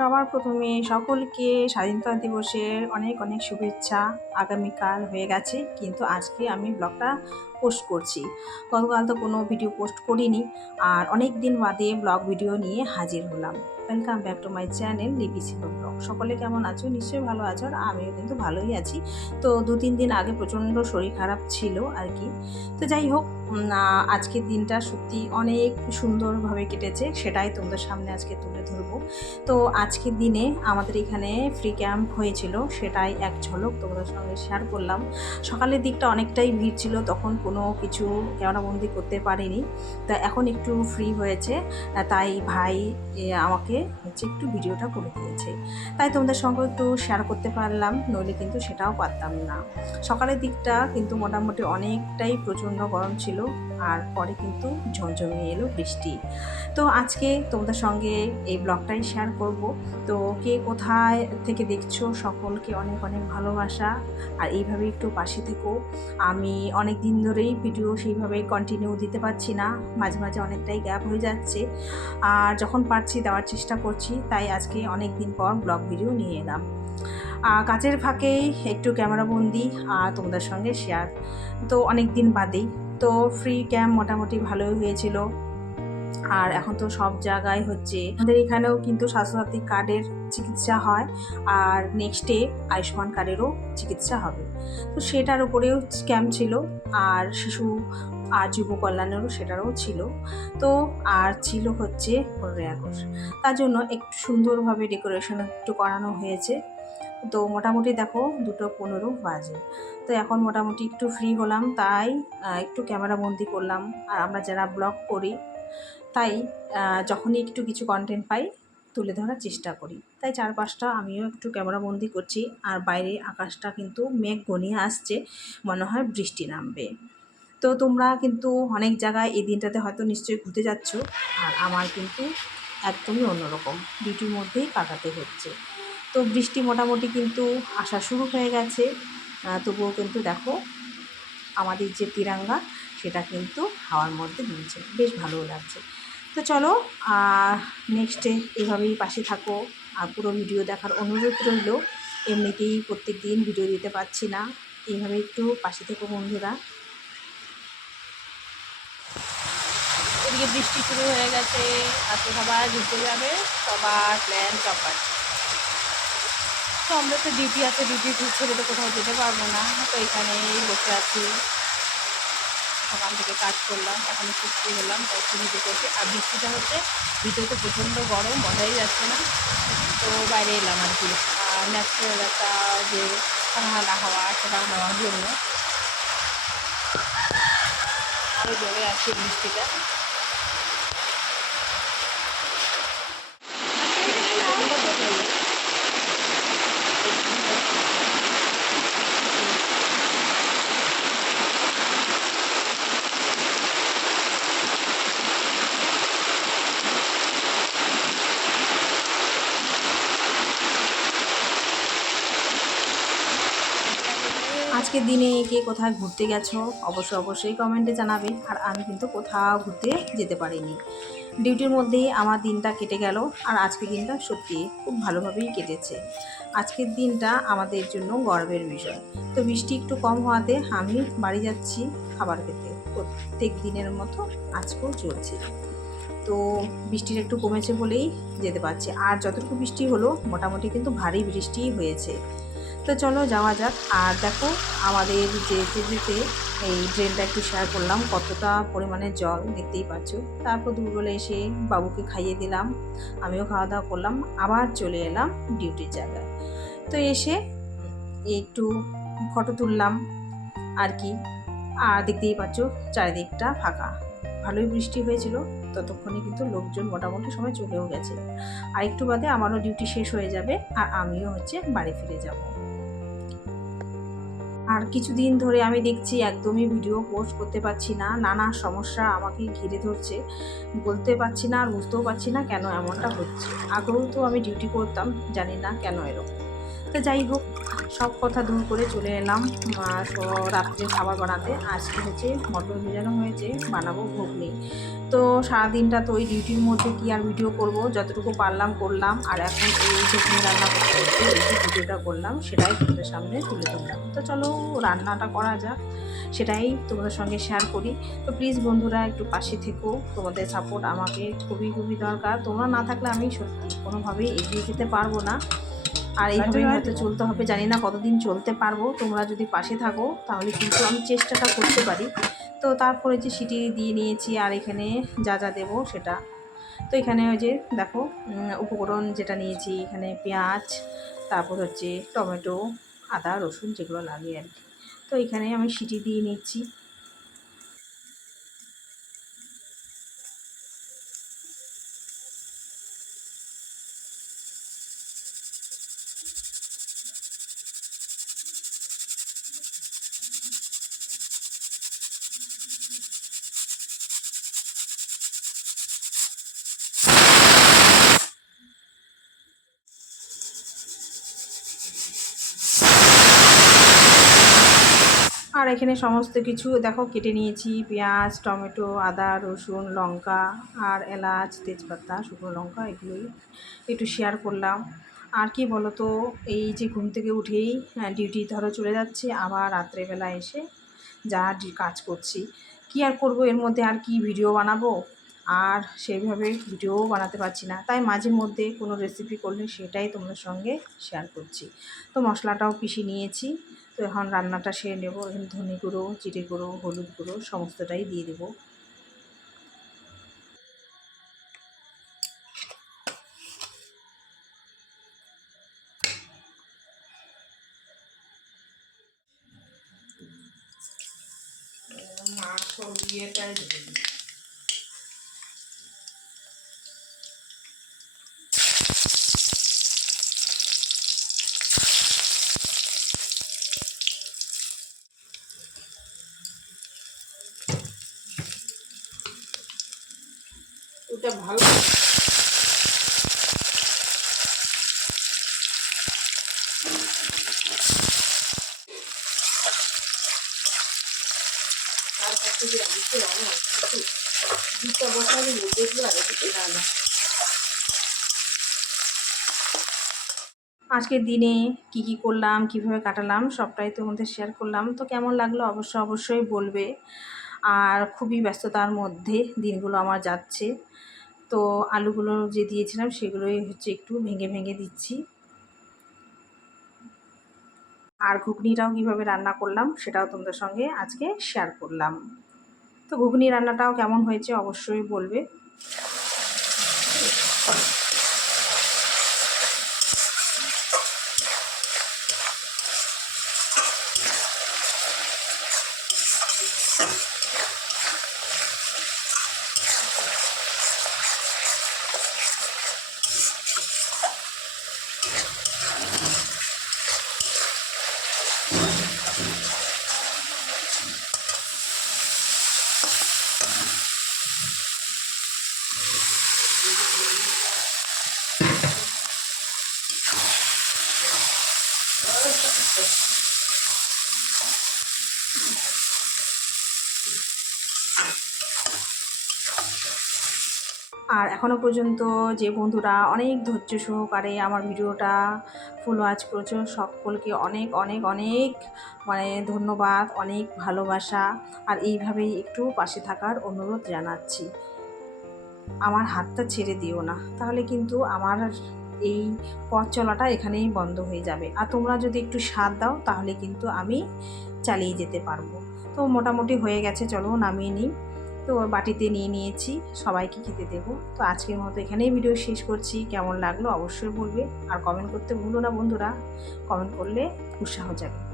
সবার প্রথমে সকলকে স্বাধীনতা দিবসের অনেক অনেক শুভেচ্ছা। আগামীকাল হয়ে গেছে, কিন্তু আজকে আমি ব্লগটা পোস্ট করছি। গতকাল তো কোনো ভিডিও পোস্ট করিনি, আর অনেক দিন বাদে ব্লগ ভিডিও নিয়ে হাজির হলাম। Welcome back to my channel লিপি শিল্প ব্লগ। সকলে কেমন আছো? নিশ্চয়ই ভালো আছো, আর আমিও কিন্তু ভালোই আছি। তো 2-3 দিন আগে প্রচণ্ড শরীর খারাপ ছিল আর কি। তো যাই হোক, আজকের দিনটা সত্যি অনেক সুন্দরভাবে কেটেছে, সেটাই তোমাদের সামনে আজকে তুলে ধরবো। তো আজকের দিনে আমাদের এখানে ফ্রি ক্যাম্প হয়েছিল, সেটাই এক ঝলক তোমাদের সঙ্গে শেয়ার করলাম। সকালের দিকটা অনেকটাই ভিড় ছিল, তখন কোনো কিছু ক্যামেরাবন্দি করতে পারিনি। তা এখন একটু ফ্রি হয়েছে, তাই ভাই আমাকে হচ্ছে একটু ভিডিওটা করে দিয়েছে, তাই তোমাদের সঙ্গে একটু শেয়ার করতে পারলাম, নইলে কিন্তু সেটাও পারতাম না। সকালের দিকটা কিন্তু মোটামুটি অনেকটাই প্রচণ্ড গরম ছিল, আর পরে কিন্তু ঝমঝমিয়ে এলো বৃষ্টি। তো আজকে তোমাদের সঙ্গে এই ব্লগটাই শেয়ার করব। তো কে কোথায় থেকে দেখছো, সকলকে অনেক অনেক ভালোবাসা, আর এইভাবে একটু পাশে থেকো। আমি অনেক দিন ধরেই ভিডিও সেইভাবে কন্টিনিউ দিতে পারছি না, মাঝে মাঝে অনেকটাই গ্যাপ হয়ে যাচ্ছে, আর যখন পারছি দেওয়ার চেষ্টা করছি। তাই আজকে অনেক দিন পর ব্লগ ভিডিও নিয়ে এলাম। কাজের ফাঁকেই একটু ক্যামেরাবন্দি আর তোমাদের সঙ্গে শেয়ার। তো অনেক দিন বাদেই তো ফ্রি ক্যাম্প মোটামুটি ভালোই হয়েছিল। আর এখন তো সব জায়গায় হচ্ছে, আমাদের এখানেও কিন্তু স্বাস্থ্যসাথী কার্ডের চিকিৎসা হয়, আর নেক্সটে আয়ুষ্মান কার্ডেরও চিকিৎসা হবে। তো সেটার উপরেও ক্যাম্প ছিল, আর শিশু আর যুব কল্যাণেরও সেটারও ছিল। তো আর ছিল হচ্ছে 15ই আগস্ট, তার জন্য একটু সুন্দরভাবে ডেকোরেশন একটু করানো হয়েছে। তো মোটামুটি দেখো 2:15 বাজে। তো এখন মোটামুটি একটু ফ্রি হলাম, তাই একটু ক্যামেরাবন্দি করলাম। আর আমরা যারা ব্লগ করি, তাই যখনই একটু কিছু কন্টেন্ট পাই তুলে ধরার চেষ্টা করি। তাই চারপাশটা আমিও একটু ক্যামেরাবন্দি করছি। আর বাইরে আকাশটা কিন্তু মেঘ ঘনিয়ে আসছে, মনে হয় বৃষ্টি নামবে। তো তোমরা কিন্তু অনেক জায়গায় এই দিনটাতে হয়তো নিশ্চয়ই ঘুরতে যাচ্ছ, আর আমার কিন্তু একদমই অন্যরকম, ডিউটির মধ্যেই কাটাতে হচ্ছে। তো বৃষ্টি মোটামুটি কিন্তু আসা শুরু হয়ে গেছে, তবুও কিন্তু দেখো আমাদের যে তিরঙ্গা, সেটা কিন্তু হাওয়ার মধ্যে দুলছে, বেশ ভালো লাগছে। তো চলো নেক্সটে এভাবেই পাশে থাকো, আর পুরো ভিডিও দেখার অনুরোধ রইল। এমনিতেই প্রত্যেক দিন ভিডিও দিতে পারছি না, এইভাবে একটু পাশে থেকো বন্ধুরা। এদিকে বৃষ্টি শুরু হয়ে গেছে, আজকে সবাই ঘুরতে যাবে, সবার প্ল্যান চপার। তো আমরা তো ডিউটি আছে, ডিউটি ছেড়ে তো কোথাও যেতে পারবো না, তো এখানেই বসে আছি। সকাল থেকে কাজ করলাম, এখন একটু ফ্রি হলাম, তাই একটু ভিডিও করছি। আর বৃষ্টিটা হচ্ছে, ভিতরে তো প্রচণ্ড গরম, বোঝাই যাচ্ছে না, তো বাইরে এলাম আর কি। আর ন্যাচারাল একটা যে ঠান্ডা হাওয়া, সেটা নেওয়ার জন্য আরও জোরে আসছে বৃষ্টিটা। আজকের দিনে কে কোথায় ঘুরতে গেছো অবশ্যই কমেন্টে জানাবে। আর আমি কিন্তু কোথাও ঘুরতে যেতে পারিনি, ডিউটির মধ্যেই আমার দিনটা কেটে গেল। আর আজকের দিনটা সত্যি খুব ভালোভাবেই কেটেছে। আজকের দিনটা আমাদের জন্য গর্বের বিষয়। তো বৃষ্টি একটু কম হওয়াতে আমি বাড়ি যাচ্ছি খাবার খেতে, প্রত্যেক দিনের মতো আজকেও চলছে। তো বৃষ্টিটা একটু কমেছে বলেই যেতে পারছি, আর যতটুকু বৃষ্টি হলো মোটামুটি কিন্তু ভারী বৃষ্টিই হয়েছে। তো চলো যাওয়া যাক। আর দেখো আমাদের যেতে যেতে এই ড্রেনটা একটু শেয়ার করলাম, কতটা পরিমাণে জল দেখতেই পাচ্ছ। তারপর দুপুরবেলা এসে বাবুকে খাইয়ে দিলাম, আমিও খাওয়া দাওয়া করলাম, আবার চলে এলাম ডিউটির জায়গায়। তো এসে একটু ফটো তুললাম আর কি। আর দেখতেই পাচ্ছ চারিদিকটা ফাঁকা, ভালোই বৃষ্টি হয়েছিল। ততক্ষণে কিন্তু লোকজন মোটামুটি সময় চলেও গেছে, আর একটু বাদে আমারও ডিউটি শেষ হয়ে যাবে, আর আমিও হচ্ছে বাড়ি ফিরে যাব। আর কিছুদিন ধরে আমি দেখছি একদমই ভিডিও পোস্ট করতে পারছি না, নানা সমস্যা আমাকে ঘিরে ধরছে, বলতে পারছি না, আর বুঝতেও পারছি না কেন এমনটা হচ্ছে। আগেও তো আমি ডিউটি করতাম, জানি না কেন এরকম। তো যাই হোক, সব কথা দূর করে চলে এলাম রাত্রে খাবার বানাতে। আজকে হচ্ছে মটর ভেজানো হয়েছে, বানাবো ঘুগনি। তো সারাদিনটা তো ওই ডিউটির মধ্যে কি আর ভিডিও করব, যতটুকু পারলাম করলাম। আর এখন এই ঘুগনি রান্না করতে করতে এই যে ভিডিওটা করলাম সেটাই তোমাদের সামনে তুলে ধরলাম। তো চলো রান্নাটা করা যাক, সেটাই তোমাদের সঙ্গে শেয়ার করি। তো প্লিজ বন্ধুরা একটু পাশে থেকো, তোমাদের সাপোর্ট আমাকে খুবই খুবই দরকার। তোমরা না থাকলে আমি সত্যি কোনোভাবেই এগিয়ে যেতে পারবো না। আর এইভাবেই হয়তো চলতে হবে, জানি না কতদিন চলতে পারবো। তোমরা যদি পাশে থাকো তাহলে কিন্তু আমি চেষ্টাটা করতে পারি। তো তারপরে যে সিটি দিয়ে নিয়েছি, আর এখানে যা যা দেবো সেটা। তো এখানে ওই যে দেখো উপকরণ যেটা নিয়েছি, এখানে পেঁয়াজ, তারপর হচ্ছে টমেটো, আদা রসুন যেগুলো লাগে আর কি। তো এখানে আমি সিটি দিয়ে নিচ্ছি। আর এখানে সমস্ত কিছু দেখো কেটে নিয়েছি, পেঁয়াজ, টমেটো, আদা রসুন, লঙ্কা আর এলাচ, তেজপাতা, শুকনো লঙ্কা, এগুলোই একটু শেয়ার করলাম। আর কি বলো তো, এই যে ঘুম থেকে উঠেই ডিউটি ধরো চলে যাচ্ছে, আবার রাত্রেবেলা এসে যা কাজ করছি, কি আর করব, এর মধ্যে আর কি ভিডিও বানাবো। আর সেইভাবে ভিডিওও বানাতে পারছি না, তাই মাঝে মধ্যে কোনো রেসিপি করলে সেটাই তোমাদের সঙ্গে শেয়ার করছি। তো মশলাটাও পিষে নিয়েছি। তো এখন রান্নাটা সেরে নেবো। এখানে ধনে গুঁড়ো, জিরে গুঁড়ো, হলুদ গুঁড়ো সমস্তটাই দিয়ে দেবো। ওটা ভালো। আর কাছে যে আনতে আমার দুটা বসালে দেখলো আর এদিকে রান্না। আজকের দিনে কি কি করলাম, কিভাবে কাটালাম সবটাই তোমাদের শেয়ার করলাম। তো কেমন লাগলো অবশ্যই বলবে। আর খুবই ব্যস্ততার মধ্যে দিনগুলো আমার যাচ্ছে। তো আলুগুলো যে দিয়েছিলাম সেগুলোই হচ্ছে একটু ভেঙে ভেঙে দিচ্ছি। আর ঘুগনিটাও কীভাবে রান্না করলাম সেটাও তোমাদের সঙ্গে আজকে শেয়ার করলাম। তো ঘুগনি রান্নাটাও কেমন হয়েছে অবশ্যই বলবে। আর এখনও পর্যন্ত যে বন্ধুরা অনেক ধৈর্য সহকারে আমার ভিডিওটা ফুল ওয়াচ করেছো, সকলকে অনেক অনেক অনেক মানে ধন্যবাদ, অনেক ভালোবাসা। আর এইভাবেই একটু পাশে থাকার অনুরোধ জানাচ্ছি। আমার হাতটা ছেড়ে দিও না, তাহলে কিন্তু আমার এই পথ চলাটা এখানেই বন্ধ হয়ে যাবে। আর তোমরা যদি একটু সাথ দাও তাহলে কিন্তু আমি চালিয়ে যেতে পারবো। তো মোটামুটি হয়ে গেছে, চলো নামিয়ে নিই। তো বাটিতে নিয়ে নিয়েছি, সবাইকে খেতে দেবো। তো আজকের মতো এখানেই ভিডিও শেষ করছি। কেমন লাগলো অবশ্যই বলবে। আর কমেন্ট করতে ভুলো না বন্ধুরা, কমেন্ট করলে উৎসাহ যাবে।